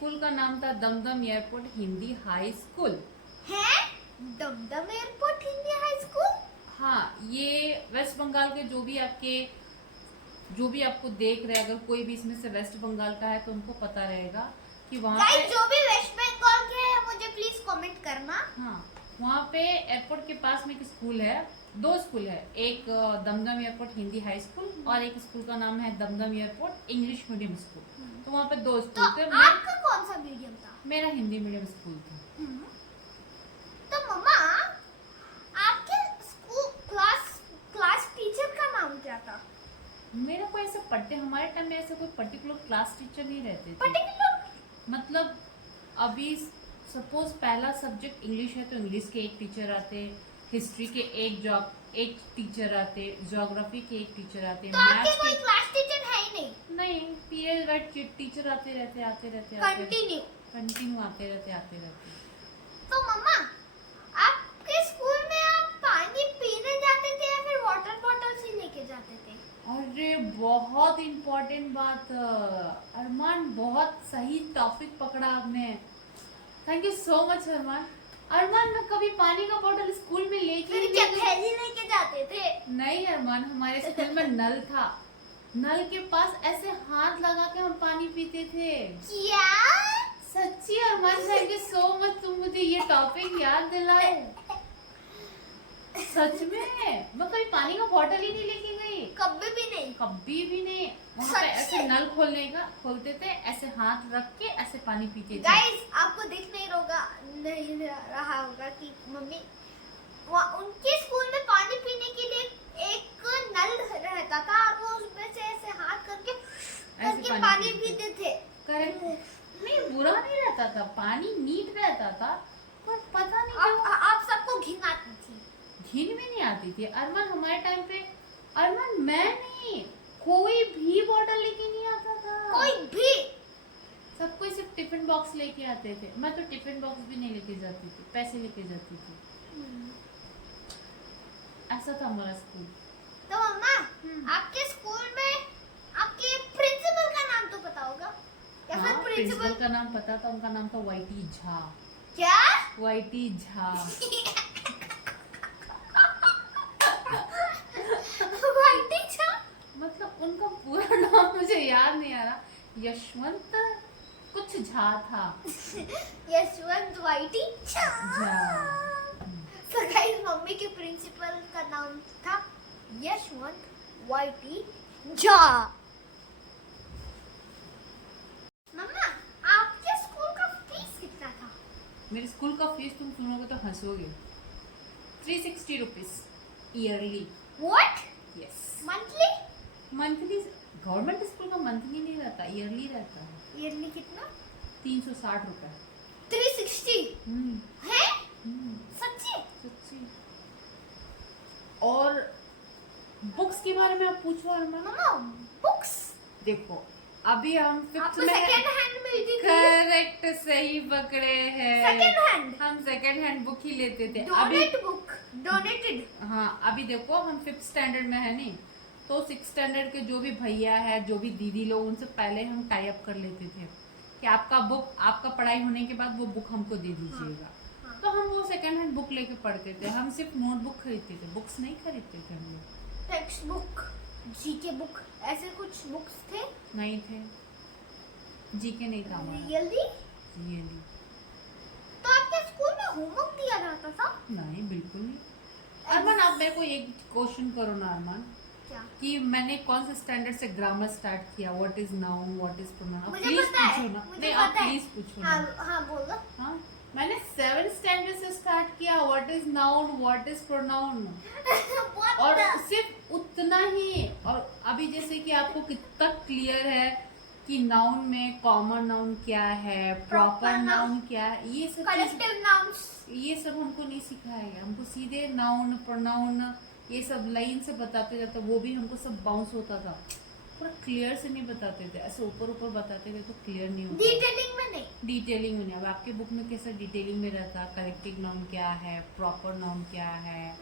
School का नाम था Dumdum airport Hindi high school. है Dumdum airport Hindi high school. हाँ, ये वेस्ट बंगाल के जो भी आपको देख रहे हैं, अगर कोई भी इसमें से वेस्ट बंगाल का है तो उनको पता रहेगा कि वहाँ पे जो भी वेस्ट बंगाल के हैं मुझे प्लीज कमेंट करना। हाँ, वहाँ पे एयरपोर्ट के पास में एक स्कूल है, दो स्कूल है, एक Dumdum airport Hindi high school और एक स्कूल का नाम है Dumdum airport English medium school. तो वहाँ पे दो स्कूल तो थे। आपका कौन सा मीडियम था? मेरा हिंदी मीडियम स्कूल था। तो मम्मा आपके स्कूल क्लास टीचर का नाम क्या था? मेरा कोई ऐसे हमारे टाइम में ऐसे कोई पर्टिकुलर क्लास टीचर नहीं रहते थे। पर्टिकुलर मतलब अभी सपोज पहला सब्जेक्ट इंग्लिश है तो इंग्लिश के एक टीचर आते, हिस्ट्री के एक टीचर आते, ज्योग्राफी के एक टीचर आते, तो आपके कोई क्लास टीचर है ही नहीं, पीरियड वाइज टीचर आते रहते कंटिन्यू आते रहते। तो मम्मा आपके स्कूल में आप पानी पीने जाते थे या फिर वाटर बॉटल से लेके जाते थे? अरे बहुत इम्पोर्टेंट बात अरमान, बहुत सही टॉपिक पकड़ा आपने। थैंक यू सो मच अरमान। अरमान, मैं कभी पानी का बोतल स्कूल में लेके लेके जाते थे? नहीं अरमान, हमारे स्कूल में नल था, नल के पास ऐसे हाथ लगा के हम पानी पीते थे। क्या सच्ची अरमान, थैंक यू सो मच, तुम मुझे ये टॉपिक याद दिलाए। सच में मैं कभी पानी का बोतल ही नहीं लेके गई, कभी भी नहीं। वहाँ पे ऐसे नल खोलते थे, ऐसे हाथ रख के ऐसे पानी पीते थे। गाइस आपको दिख नहीं रहा होगा कि मम्मी उनके स्कूल में पानी पीने के लिए एक नल रहता था और वो उसमें से ऐसे हाथ करके पानी पीते थे। करेक्ट, नहीं बुरा नहीं रहता था, पानी नीट रहता था, पर पता नहीं क्यों आप सबको घिन आती थी। घिन में नहीं आती थी अरमान हमारे टाइम पे। अरमान, मैं नहीं, कोई भी बॉटल लेके नहीं आता था, कोई भी। सब कोई सिर्फ टिफिन बॉक्स लेके आते थे। मैं तो टिफिन बॉक्स भी नहीं लेके जाती थी, पैसे लेके जाती थी। ऐसा था हमारा स्कूल। तो मम्मा आपके स्कूल में आपके प्रिंसिपल का नाम तो पता होगा या फिर प्रिंसिपल का नाम पता था, उनका नाम था वाईटी झा। क्या? वाईटी झा। मतलब उनका पूरा नाम मुझे याद नहीं आ रहा, यशवंत कुछ झा था। यशवंत वाईटी झा। तो गाइस मम्मी के प्रिंसिपल का नाम था यशवंत वाईटी झा। मम्मा आपके स्कूल का फीस कितना था? मेरे स्कूल का फीस तुम सुनोगे तो हंसोगे, 360 rupees yearly. What? Yes, monthly? Government school का मंथली नहीं रहता, ईयरली रहता है। ईयरली कितना? 360 रुपए। 360 है? सच्ची? और बुक्स के बारे में आप पूछो अरमान। मम्मा बुक्स देखो, अभी हम फिफ्थ में सेकंड हैंड मिलती थी। करेक्ट, सही पकड़े हैं। सेकंड हैंड हम सेकंड हैंड बुक ही लेते थे। डोनेटेड। हाँ, अभी देखो हम 5th स्टैंडर्ड में है नहीं, तो 6th स्टैंडर्ड के जो भी भैया है, जो भी दीदी लोग, उनसे पहले हम टाई अप कर लेते थे कि आपका पढ़ाई होने के बाद वो बुक हमको दे दीजिएगा। हाँ। तो हम वो सेकंड हैंड बुक लेके पढ़ते थे। हम सिर्फ नोटबुक खरीदते थे, बुक्स नहीं खरीदते थे हम लोग। टेक्स्ट बुक, जीके बुक, ऐसे कुछ बुक्स थे? नहीं थे, जीके नहीं था हमारा। रियली? तो आपके स्कूल में होमवर्क दिया जाता था? नहीं, बिल्कुल नहीं। अरमान, आप मेरे को एक क्वेश्चन करो ना अरमान, क्या? कि मैंने कौन से स्टैंडर्ड से ग्रामर स्टार्ट किया, what is noun, what is pronoun, मुझे प्लीज पता है, पूछो ना। मुझे नहीं, पता आप है। प्लीज पूछो हाँ ना। हाँ बोलो। हाँ, मैंने 7th स्टैंडर्ड से स्टार्ट किया, what is noun, what is pronoun, और सिर्फ उतना ही। और अभी जैसे कि आपको कितना क्लियर है कि नाउन में कॉमन नाउन क्या है, प्रॉपर नाउन क्या है, ये सब कलेक्टिव नाउन्स, ये सब हमको नहीं सिखाया गया। हमको सीधे नाउन प्रोनाउन ये सब लाइन से बताते जाते, वो भी हमको सब बाउंस होता था, पूरा क्लियर से नहीं बताते थे, ऐसे ऊपर ऊपर बताते थे तो क्लियर नहीं होता। डिटेलिंग में नहीं। अब आपके बुक में कैसा डिटेलिंग में रहता, करेक्टिव नाउन क्या है, प्रॉपर नाउन क्या है,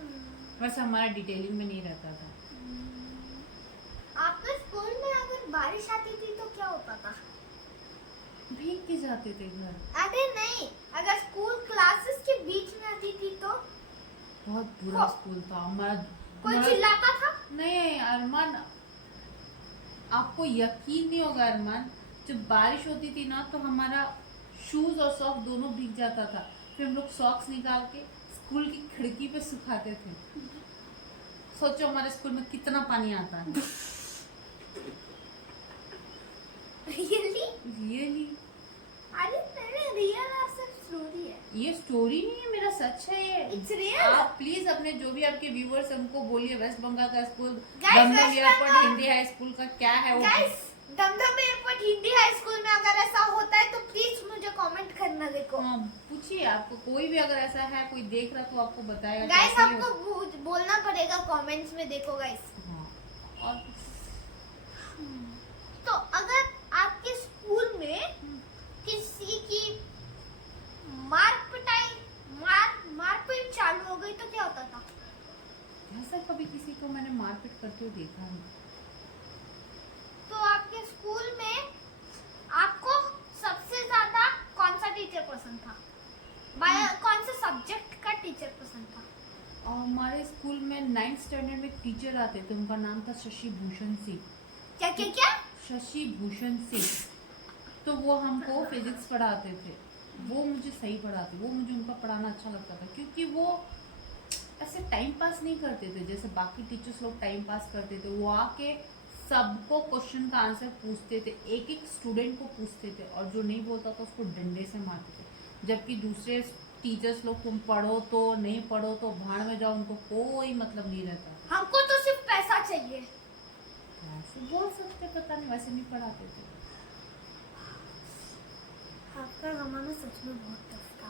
वैसे हमारा डिटेलिंग में नहीं रहता था। आपके स्कूल में अगर बारिश आती थी तो क्या होता था? भीग के जाते थे घर। अरे नहीं, अगर स्कूल क्लासेस के बीच में आती थी तो बहुत बुरा स्कूल था हमारा। कोई चिल्लाता था? नहीं अरमान, आपको यकीन नहीं होगा अरमान, जब बारिश होती थी ना तो हमारा शूज और सॉक्स दोनों भीग जाता था। फिर हम लोग सॉक्स निकाल के स्कूल की खिड़की पे सुखाते थे। सोचो हमारे स्कूल में कितना पानी आता है। रियली? रियली? अरे मेरे रियल आंसर स्टोरी है। ये स्टोरी नहीं है, मेरा सच है ये। It's real. आप प्लीज अपने जो भी आपके व्यूअर्स हमको बोलिए, वेस्ट बंगाल का school Guys, Dumdum West airport Bengal- Hindi high school का क्या है वो। Guys, Dumdum airport Hindi high school में अगर ऐसा होता है तो प्लीज मुझे कमेंट करना। देखो हाँ, पूछिए, आपको कोई भी अगर ऐसा है, कोई देख रहा तो आपको बताएगा। गाइस, कैसे ही आपको बोलना पड़ेगा कमेंट्स में। देखो गाइस, हाँ, और तो अगर आपके स्कूल में किसी की मारपीट चालू हो गई तो क्या होता था? ऐसा कभी किसी को मैंने मारपीट करते हुए देखा नहीं। तो आपके स्कूल में आपको सबसे ज्यादा कौन सा टीचर पसंद था? कौन से सब्जेक्ट का टीचर पसंद था? और हमारे स्कूल में 9th स्टैंडर्ड में एक टीचर आते थे, उनका नाम था शशि भूषण सिंह। क्या क्या क्या? शशि भूषण सिंह। तो वो हमको फिजिक्स पढ़ाते थे। वो मुझे सही पढ़ाते, वो मुझे उनका पढ़ाना अच्छा लगता था, क्योंकि वो ऐसे टाइम पास नहीं करते थे जैसे बाकी टीचर्स लोग टाइम पास करते थे। वो आके सबको क्वेश्चन का आंसर पूछते थे, एक एक स्टूडेंट को पूछते थे, और जो नहीं बोलता था उसको डंडे से मारते थे। जबकि दूसरे टीचर्स लोग तुम पढ़ो तो नहीं पढ़ो तो भाड़ में जाओ, उनको कोई मतलब नहीं रहता। हमको तो सिर्फ पैसा चाहिए। वैसे बोल सकते, पता नहीं, वैसे नहीं पढ़ाते थे। आपका जमाना सच में बहुत टफ था।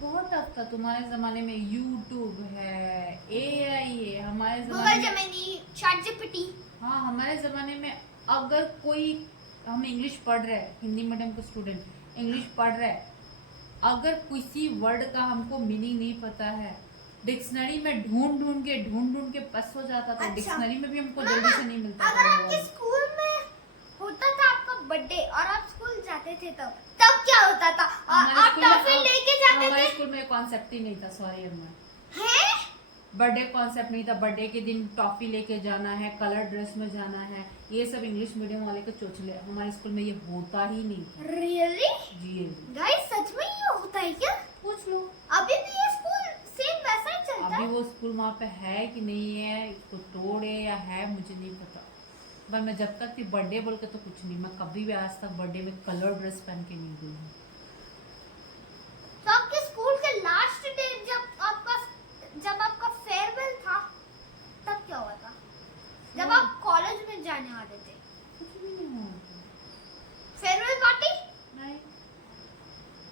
बहुत टफ था। तुम्हारे जमाने में यूट्यूब है, AI है, हमारे गूगल जमाने में जेमिनी, चैट जीपीटी। हाँ, हमारे ज़माने में अगर कोई, हम इंग्लिश पढ़ रहे हैं, हिंदी मीडियम का स्टूडेंट इंग्लिश पढ़ रहे हैं, अगर किसी वर्ड का हमको मीनिंग नहीं पता है, डिक्शनरी में ढूंढ ढूंढ के बस हो जाता था। अच्छा। डिक्शनरी में भी हमको जल्दी से नहीं मिलता अगर था आपके वो। स्कूल में होता था आपका बर्थडे और आप स्कूल जाते थे तब क्या होता था? हमारे आप स्कूल में- टॉफी लेके जाते हमारे थे? स्कूल में कॉन्सेप्ट ही नहीं था, सॉरी अम्मा। हैं? बर्थडे कॉन्सेप्ट नहीं था। बर्थडे के दिन टॉफी लेके जाना है, कलर ड्रेस में जाना है, ये सब इंग्लिश मीडियम वाले के चोचले। हमारे स्कूल में ये होता ही नहीं था। रियली? जी गाइस, सच में ये होता है क्या? पूछ लो। अभी भी ये स्कूल सेम वैसा ही चलता अभी है? वो स्कूल वहाँ पे है कि नहीं है, इसको तोड़े या है, मुझे नहीं पता। पर मैं जब तक थी बर्थडे बोल के तो कुछ नहीं, मैं कभी भी आज तक बर्थडे में कलर ड्रेस पहन के नहीं गई हूँ। तो आपके स्कूल के लास्ट डे जब आपका फेयरवेल था तब क्या हुआ था? जब आप कॉलेज में जाने वाले थे, कुछ भी नहीं हुआ। Farewell party? नहीं,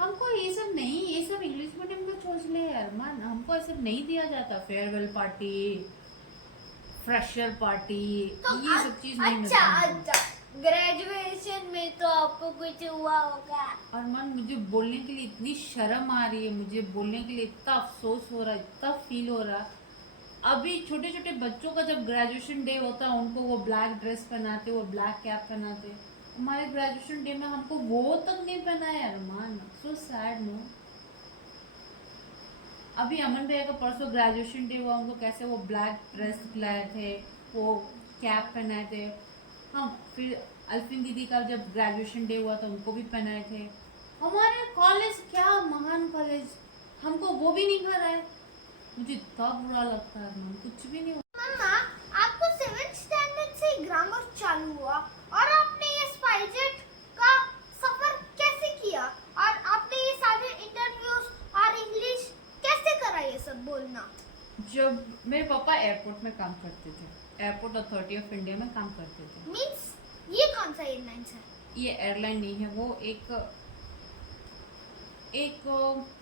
हमको ये सब नहीं, ये सब इंग्लिश मीडियम में चोचले है अरमान। हमको ये सब नहीं दिया जाता। फेयरवेल पार्टी, फ्रेशर पार्टी, ये सब चीज नहीं मिलता हमको। अच्छा, ग्रेजुएशन में तो आपको कुछ हुआ होगा। अरमान, मुझे बोलने के लिए इतनी शर्म आ रही है, मुझे बोलने के लिए इतना अफसोस हो रहा है, इतना फील हो रहा। अभी छोटे छोटे बच्चों का जब ग्रेजुएशन डे होता है, उनको वो ब्लैक ड्रेस पहनाते, वो ब्लैक कैप पहनाते। हमारे ग्रेजुएशन डे में हमको वो तक नहीं पहनाया अरमान। So sad no. अभी अमन भैया का परसों ग्रेजुएशन डे हुआ, उनको कैसे वो ब्लैक ड्रेस लाए थे, वो कैप पहनाए थे। हाँ, फिर अल्फिन दीदी का जब ग्रेजुएशन डे हुआ था, उनको भी पहनाए थे। हमारे कॉलेज, क्या महान कॉलेज, हमको वो भी नहीं करा है। मुझे इतना बुरा लगता है अरमान, कुछ भी नहीं। मम्मा, आपको 7th स्टैंडर्ड से ग्रामर चालू हुआ और आपने ये स्पाइसजेट का सफर कैसे किया? और आपने ये सारे इंटरव्यूज और इंग्लिश कैसे करा, ये सब बोलना? जब मेरे पापा एयरपोर्ट में काम करते थे, एयरपोर्ट अथॉरिटी ऑफ इंडिया में काम करते थे। मींस ये कौन सा एयरलाइंस है? ये एयरलाइन नहीं है, वो एक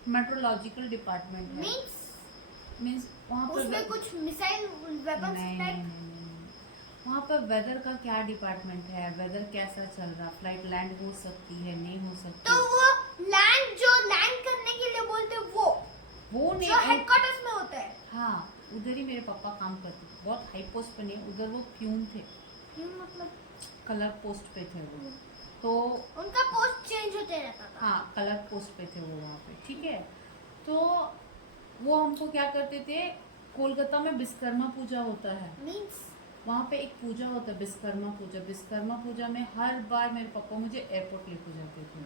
मेट्रोलॉजिकल डिपार्टमेंट है। मीन्स वहाँ पर उसमें कुछ मिसाइल वेपन्स टाइप? वहाँ पर वेदर का क्या डिपार्टमेंट है, वेदर कैसा चल रहा, फ्लाइट लैंड हो सकती है, नहीं हो सकती। तो वो लैंड करने के लिए बोलते हैं, वो नहीं, जो हेडक्वार्टर्स में होता है। हाँ, उधर ही मेरे पापा काम करते थे। बहुत हाई पोस्ट पे नहीं, उधर वो प्यून थे, ये मतलब कलर पोस्ट पे थे वो। तो उनका पोस्ट चेंज होते रहता था। हाँ कलर पोस्ट पे थे वो वहाँ पे, ठीक है। तो वो हमको क्या करते थे, कोलकाता में विश्वकर्मा पूजा होता है, मीन्स वहाँ पे एक पूजा होता है विश्वकर्मा पूजा। विश्वकर्मा पूजा में हर बार मेरे पापा मुझे एयरपोर्ट लेके जाते थे,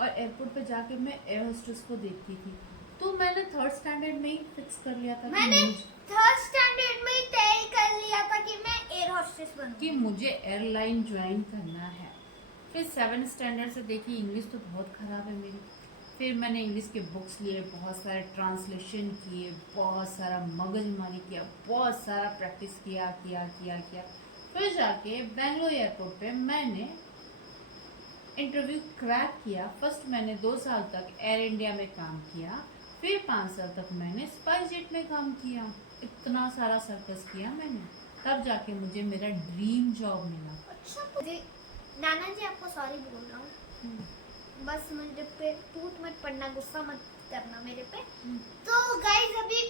और एयरपोर्ट पे जाके मैं एयर होस्टेस को देखती थी। तो मैंने थर्ड स्टैंडर्ड में ही फिक्स कर लिया था मैंने थर्ड स्टैंडर्ड में ही तय कर लिया था कि मैं एयर होस्टेस बनूंगी। कि मुझे एयरलाइन ज्वाइन करना है। फिर 7 स्टैंडर्ड से देखी इंग्लिश तो बहुत ख़राब है मेरी। फिर मैंने इंग्लिश के बुक्स लिए, बहुत सारे ट्रांसलेशन किए, बहुत सारा मगजमारी किया, बहुत सारा प्रैक्टिस किया किया किया किया। फिर जाके बेंगलोर एयरपोर्ट पे मैंने इंटरव्यू क्रैक किया। फर्स्ट मैंने 2 साल तक एयर इंडिया में काम किया, फिर 5 साल तक मैंने स्पाइस जेट में काम किया। इतना सारा सर्कस किया मैंने, तब जाके मुझे मेरा ड्रीम जॉब मिला। अच्छा मुझे नाना जी आपको सॉरी बोल रहा हूँ, बस मुझे पे टूट मत पड़ना, गुस्सा मत करना मेरे पे। तो गाइस अभी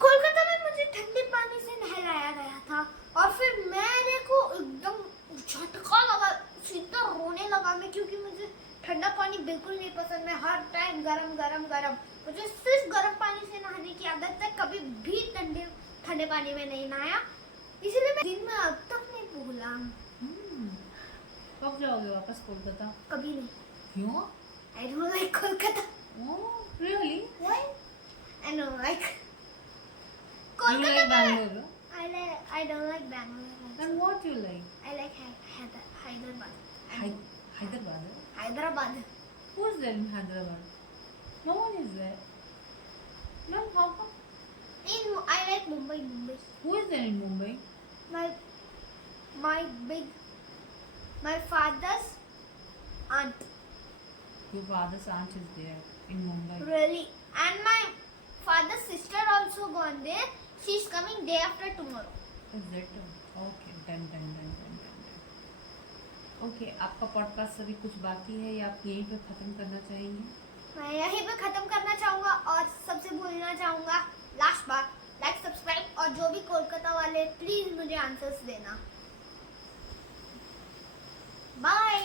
कोलकाता में मुझे ठंडे पानी से नहलाया गया था, और फिर मेरे को एकदम झटका लगा, सीधा रोने लगा मैं, क्योंकि मुझे ठंडा पानी बिल्कुल नहीं पसंद। मैं हर टाइम गरम गरम गरम, मुझे सिर्फ गरम पानी से नहाने की आदत है, कभी भी ठंडे पानी में नहीं नहाया, इसलिए मैं दिन में अब तक नहीं भूला। कब जाओगे वापस कोलकाता? कभी नहीं। क्यों? I don't like Kolkata. Oh, really? Why? I don't like You Kolkata. like Bangalore? I don't like Bangalore. And what you like? I like Hyderabad. Hyderabad. Hyderabad. Who is there in Hyderabad? No one is there. No, how come? I like Mumbai. Who is there in Mumbai? My father's aunt. Your father's aunt is there in Mumbai. Really? And my father's sister also gone there. She's coming day after tomorrow. Is that okay? Done. Okay, आपका podcast अभी कुछ बाकी है या आप यहीं पे खत्म करना चाहेंगे? मैं यहीं पे खत्म करना चाहूँगा, और सबसे बोलना चाहूँगा लास्ट बार, लाइक सब्सक्राइब, और जो भी कोलकाता वाले प्लीज मुझे आंसर्स देना। बाय।